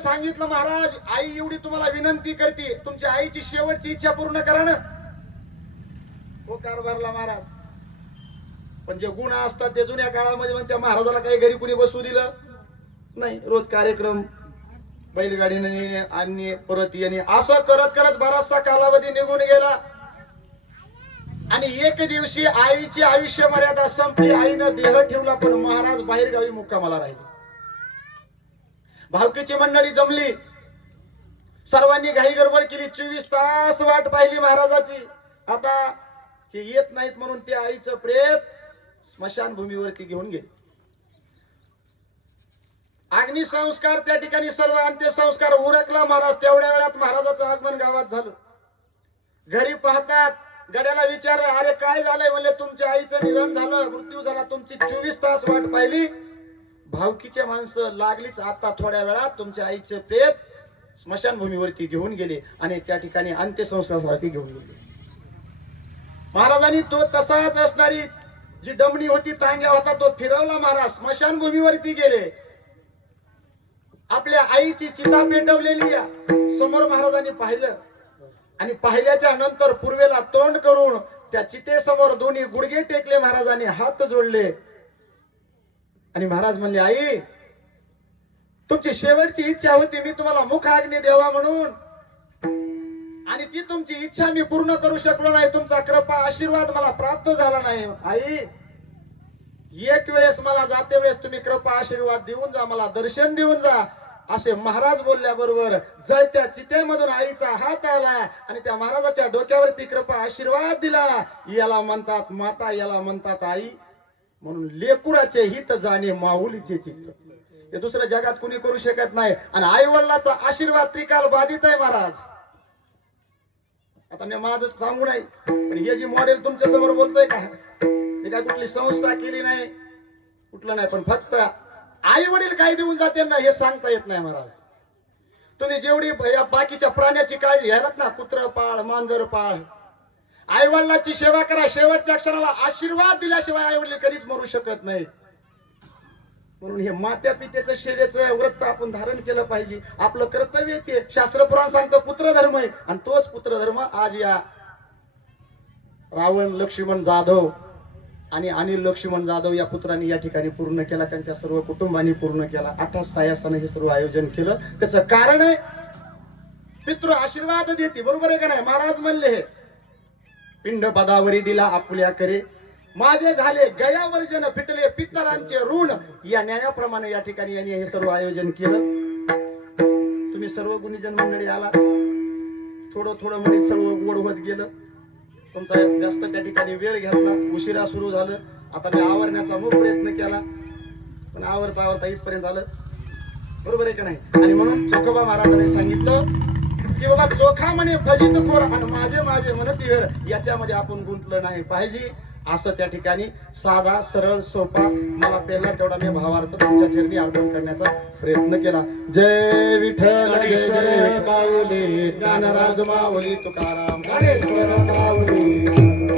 सांगितलं महाराज, आई एवढी तुम्हाला विनंती करते, तुमच्या आईची शेवटची इच्छा पूर्ण करा ना. होकार भरला महाराज. पण जे गुण असतात ते जुन्या काळामध्ये त्या महाराजाला काही घरी कुणी बसू दिलं नाही. रोज कार्यक्रम, बैलगाडीने येणे आणि परत येणे, असं करत करत बराचसा कालावधी निघून गेला. आणि एक दिवशी आईची आयुष्य मर्यादा संपली. आईनं देह ठेवला, पण महाराज बाहेर गावी मुक्कामाला राहिले. भावकीची मंडळी जमली, सर्वांनी घाई गडबड केली. 24 तास वाट पाहिली महाराजाची. आता हे येत नाहीत म्हणून ते आईचं प्रेत स्मशानभूमीवरती घेऊन गेले. अग्निसंस्कार त्या ठिकाणी, सर्व अंत्यसंस्कार उरकला महाराज. तेवढ्या वेळात महाराजाचं आगमन गावात झालं. घरी पाहतात, गड्याला विचारलं, अरे काय झालंय? म्हणले तुमच्या आईचं निधन झालं, मृत्यू झाला. तुमची 24 तास वाट पाहिली. भावकीचे माणसं लागलीच, आता थोड्या वेळात तुमच्या आईचे प्रेत स्मशानभूमीवरती घेऊन गेले आणि त्या ठिकाणी अंत्यसंस्कारासाठी घेऊन गेले. महाराजांनी तो तसाच असणारी जी डमणी होती, तांग्या होता, तो फिरवला. महाराज स्मशानभूमीवरती गेले. आपल्या आईची चिता पेटवलेली समोर महाराजांनी पाहिलं आणि पाहिल्याच्या नंतर पूर्वेला तोंड करून त्या चितेसमोर दोन्ही गुडघे टेकले. महाराजांनी हात जोडले आणि महाराज म्हणले, आई तुमची शेवटची इच्छा होती मी तुम्हाला मुख आग्नी द्यावा म्हणून, आणि ती तुमची इच्छा मी पूर्ण करू शकलो नाही. तुमचा कृपा आशीर्वाद मला प्राप्त झाला नाही. आई एक वेळेस मला जाते वेळेस तुम्ही कृपा आशीर्वाद देऊन जा, मला दर्शन देऊन जा, असे महाराज बोलल्याबरोबर जळत्या चितेमधून आईचा हात आला आणि त्या महाराजाच्या डोक्यावरती कृपा आशीर्वाद दिला. याला म्हणतात माता, याला म्हणतात आई. म्हणून लेकुराचे हित जाणे माऊलीचे चित्त, हे दुसऱ्या जगात कुणी करू शकत नाही. आणि आई वडिलाचा आशीर्वाद त्रिकाल बाधित आहे महाराज. आता मी माझं सांगू नाही, पण हे जी मॉडेल तुमच्या समोर बोलतोय का, हे काय कुठली संस्था केली नाही, कुठलं नाही, पण फक्त आई वडील काय देऊन जाते ना हे सांगता येत नाही महाराज. तुम्ही जेवढी बाकीच्या प्राण्याची काळजी घ्यालात ना, कुत्र पाळ, मांजर पाळ, आई वडिलांची सेवा करा. शेवटच्या क्षणाला आशीर्वाद दिल्याशिवाय आई वडील कधीच मरू शकत नाही. म्हणून हे मात्या पितेचं सेवेचं व्रत आपण धारण केलं पाहिजे. आपलं कर्तव्य ते. शास्त्र पुराण सांगतं पुत्रधर्म आहे, आणि तोच पुत्रधर्म आज या रावण लक्ष्मण जाधव आणि अनिल लक्ष्मण जाधव या पुत्रांनी या ठिकाणी पूर्ण केला. त्यांच्या सर्व कुटुंबांनी पूर्ण केला. 8 सायासाने हे सर्व आयोजन केलं. त्याचं कारण आहे पितृ आशीर्वाद देते, बरोबर आहे का नाही? महाराज म्हणले, हे पिंड पदावरी दिला आपुल्या करे, माझे झाले गयावर्जन, फिटले पितरांचे ऋण. या न्यायाप्रमाणे या ठिकाणी यांनी हे सर्व आयोजन केलं. तुम्ही सर्व गुणीजन मंडळी आला. थोडं थोडं मध्ये सर्व गोड होत गेलं. तुमचा जास्त त्या ठिकाणी वेळ घेतला, उशिरा सुरू झालं. आता मी आवरण्याचा खूप प्रयत्न केला, पण आवरता आवरता इथपर्यंत आलं, बरोबर आहे का नाही? आणि म्हणून चोखोबा महाराजांनी सांगितलं की बाबा चोखा म्हणे फजित खोर आणि माझे माझे म्हणती, याच्यामध्ये आपण गुंतलं नाही पाहिजे. असं त्या ठिकाणी साधा सरळ सोपा मला पहिला तेवढा मी भावार्थ तुमच्या चरणी अर्पण करण्याचा प्रयत्न केला. जय विठ्ठल जय माऊली, ज्ञानराज माऊली तुकाराम, ज्ञानेश्वर माऊली.